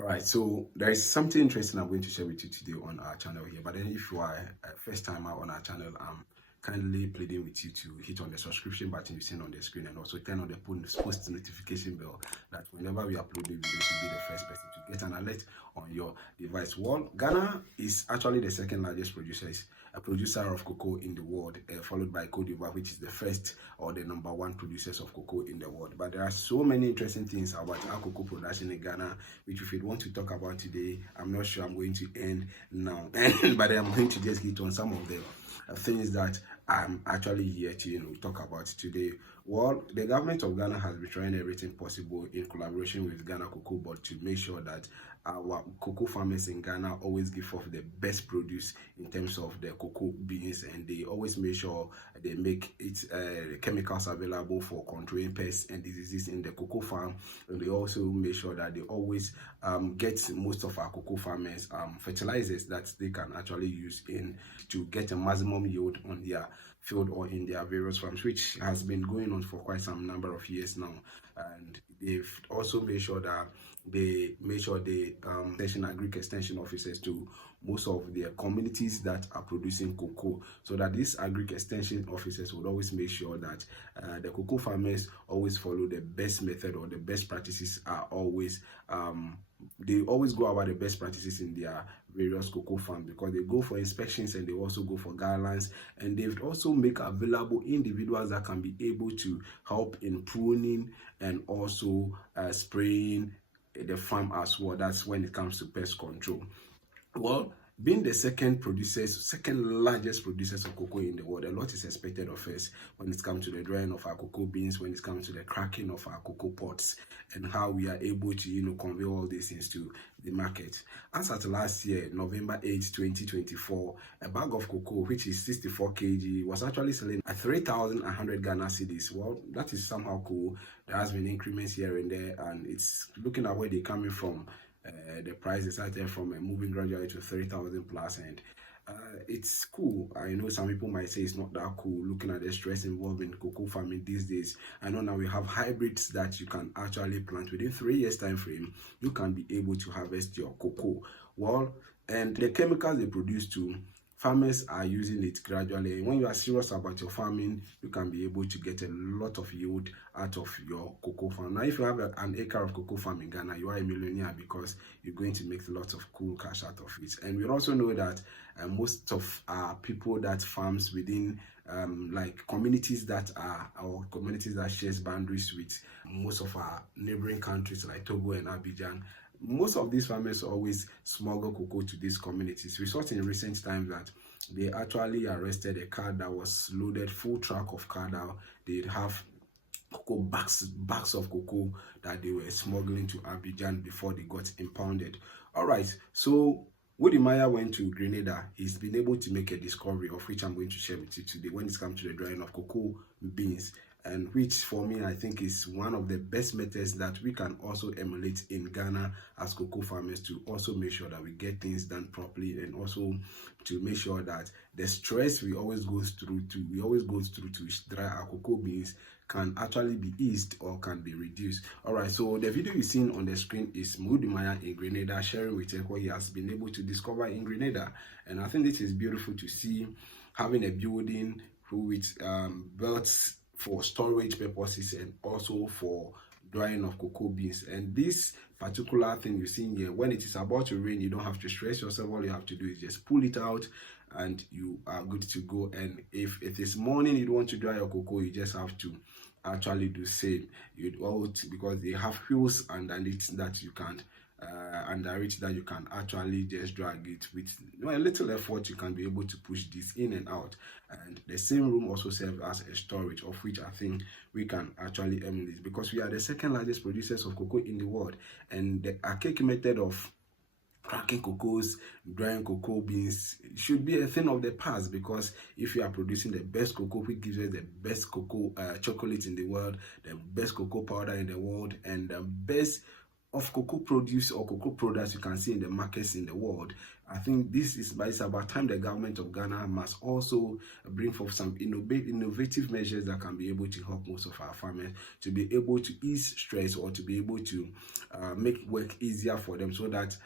All right, so there is something interesting I'm going to share with you today on our channel here. But then, if you are a first timer on our channel, I'm kindly pleading with you to hit on the subscription button you see on the screen and also turn on the post notification bell that whenever we upload a video, to be the first person to get an alert on your device. Well, Ghana is actually the second largest producer of cocoa in the world, followed by Cote d'Ivoire, which is the first or the number one producers of cocoa in the world. But there are so many interesting things about our cocoa production in Ghana, which if you want to talk about today, I'm not sure I'm going to end now. But I'm going to just hit on some of the things that I'm actually here to talk about today. Well, the government of Ghana has been trying everything possible in collaboration with Ghana Cocoa Board to make sure that our cocoa farmers in Ghana always give off the best produce in terms of the cocoa beans, and they always make sure they make it chemicals available for controlling pests and diseases in the cocoa farm. And they also make sure that they always get most of our cocoa farmers fertilizers that they can actually use in to get a maximum yield on their field or in their various farms, which has been going on for quite some number of years now. And they've also made sure that they station agri-extension officers to most of their communities that are producing cocoa, so that these agri-extension officers would always make sure that the cocoa farmers always follow the best method, or the best practices are always they always go about the best practices in their various cocoa farms, because they go for inspections and they also go for guidelines, and they've also make available individuals that can be able to help in pruning and also spraying the farm as well. That's when it comes to pest control. Well, being the second largest producers of cocoa in the world, a lot is expected of us when it comes to the drying of our cocoa beans, when it comes to the cracking of our cocoa pods, and how we are able to convey all these things to the market. As at last year, November 8, 2024, a bag of cocoa, which is 64 kg, was actually selling at 3,100 Ghana cedis. Well, that is somehow cool. There has been increments here and there, and it's looking at where they're coming from. The price is started from moving gradually to 3,000 plus, and it's cool. I know some people might say it's not that cool looking at the stress involved in cocoa farming these days. I know now we have hybrids that you can actually plant within 3 years time frame. You can be able to harvest your cocoa. Well, and the chemicals they produce too, farmers are using it gradually. When you are serious about your farming, you can be able to get a lot of yield out of your cocoa farm. Now, if you have an acre of cocoa farm in Ghana, you are a millionaire, because you're going to make lots of cool cash out of it. And we also know that most of our people that farms within like communities that shares boundaries with most of our neighboring countries like Togo and Abidjan, most of these farmers always smuggle cocoa to these communities. We saw in recent times that they actually arrested a car that was loaded, full truck of car that they'd have cocoa bags of cocoa that they were smuggling to Abidjan before they got impounded. All right, so Wode went to Grenada. He's been able to make a discovery of which I'm going to share with you today when it comes to the drying of cocoa beans, and which for me I think is one of the best methods that we can also emulate in Ghana as cocoa farmers, to also make sure that we get things done properly, and also to make sure that the stress we always go through to dry our cocoa beans can actually be eased or can be reduced. All right, so the video you're seeing on the screen is Wode in Grenada sharing with us what he has been able to discover in Grenada, and I think this is beautiful to see, having a building with belts for storage purposes and also for drying of cocoa beans. And this particular thing you're seeing here, when it is about to rain, you don't have to stress yourself. All you have to do is just pull it out and you are good to go. And if it is morning you don't want to dry your cocoa, you just have to actually do same. Because they have wheels underneath that you can actually just drag it with a little effort. You can be able to push this in and out, and the same room also serves as a storage, of which I think we can actually emulate, because we are the second largest producers of cocoa in the world, and the archaic method of cracking cocoas, drying cocoa beans should be a thing of the past, because if you are producing the best cocoa, which gives us the best cocoa chocolate in the world, the best cocoa powder in the world, and the best of cocoa produce or cocoa products you can see in the markets in the world. I think this is, but it's about time the government of Ghana must also bring forth some innovative measures that can be able to help most of our farmers to be able to ease stress, or to be able to make work easier for them, so that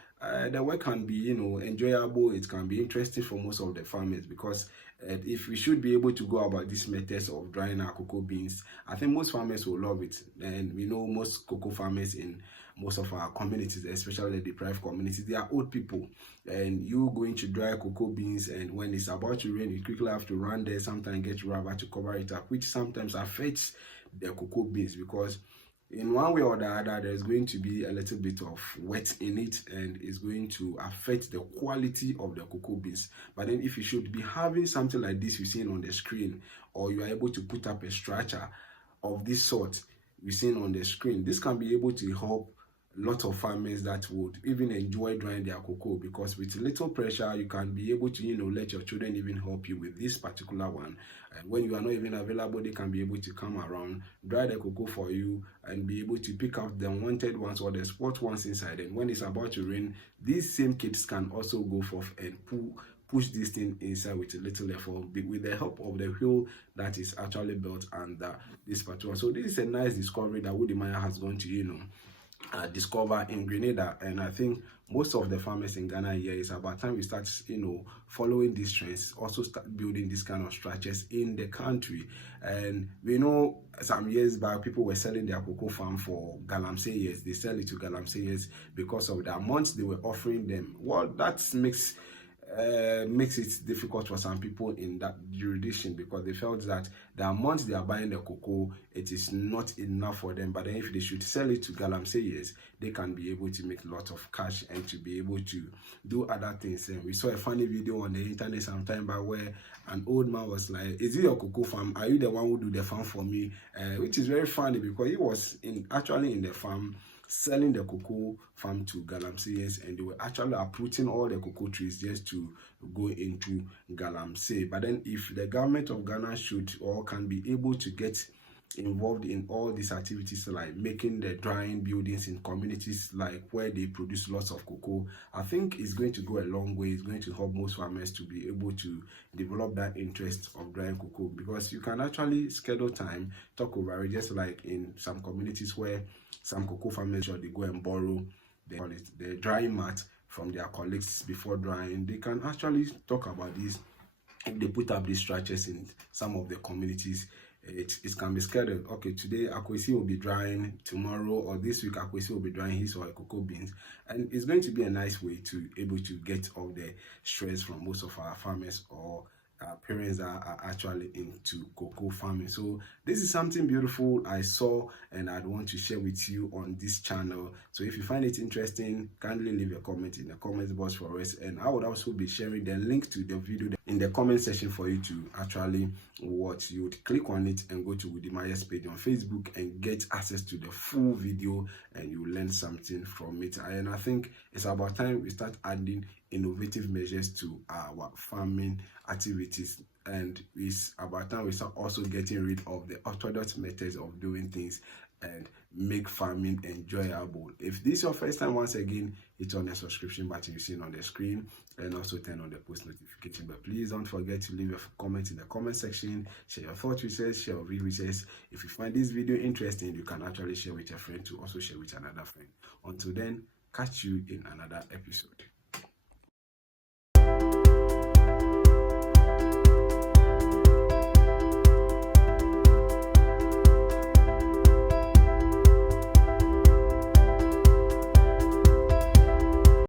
the work can be, enjoyable. It can be interesting for most of the farmers, because if we should be able to go about these methods of drying our cocoa beans, I think most farmers will love it. And we know most cocoa farmers in most of our communities, especially the deprived communities, they are old people, and you going to dry cocoa beans, and when it's about to rain, you quickly have to run there, sometimes get rubber to cover it up, which sometimes affects the cocoa beans, because in one way or the other there's going to be a little bit of wet in it, and it's going to affect the quality of the cocoa beans. But then if you should be having something like this you're seeing on the screen, or you are able to put up a structure of this sort you're seeing on the screen, this can be able to help lot of farmers that would even enjoy drying their cocoa, because with little pressure you can be able to let your children even help you with this particular one. And when you are not even available, they can be able to come around, dry the cocoa for you, and be able to pick out the unwanted ones or the spot ones inside. And when it's about to rain, these same kids can also go forth and push this thing inside with a little effort, with the help of the wheel that is actually built under this particular. So this is a nice discovery that Wode has gone to discover in Grenada. And I think most of the farmers in Ghana here, is about time we start following these trends, also start building this kind of structures in the country. And we know some years back people were selling their cocoa farm for galamseyers. They sell it to galamseyers because of the amounts they were offering them. Well, that makes it difficult for some people in that jurisdiction, because they felt that the amount they are buying the cocoa, it is not enough for them. But then if they should sell it to galamseyers, they can be able to make lots of cash and to be able to do other things. And we saw a funny video on the internet some time back where an old man was like, "Is it your cocoa farm? Are you the one who do the farm for me?" Which is very funny, because he was actually in the farm selling the cocoa farm to galamseyers, and they were actually uprooting all the cocoa trees just to go into galamsey. But then if the government of Ghana should or can be able to get involved in all these activities, like making the drying buildings in communities like where they produce lots of cocoa, I think it's going to go a long way. It's going to help most farmers to be able to develop that interest of drying cocoa, because you can actually schedule time, talk over it, just like in some communities where some cocoa farmers, they go and borrow the drying mat from their colleagues before drying. They can actually talk about this. If they put up these structures in some of the communities, it can be scheduled. Okay, today Akwesi will be drying, tomorrow or this week Akwesi will be drying his or her cocoa beans, and it's going to be a nice way to able to get all the stress from most of our farmers or parents that are actually into cocoa farming. So this is something beautiful I saw, and I'd want to share with you on this channel. So if you find it interesting, kindly leave a comment in the comment box for us, and I would also be sharing the link to the video in the comment section for you to actually watch. You would click on it and go to Wode page on Facebook and get access to the full video, and you learn something from it. And I think it's about time we start adding innovative measures to our farming activities, and it's about time we start also getting rid of the orthodox methods of doing things and make farming enjoyable. If this is your first time, once again, hit on the subscription button you see on the screen, and also turn on the post notification. But please don't forget to leave a comment in the comment section, share your thoughts with us, share your views with us. If you find this video interesting, you can actually share with a friend to also share with another friend. Until then, catch you in another episode.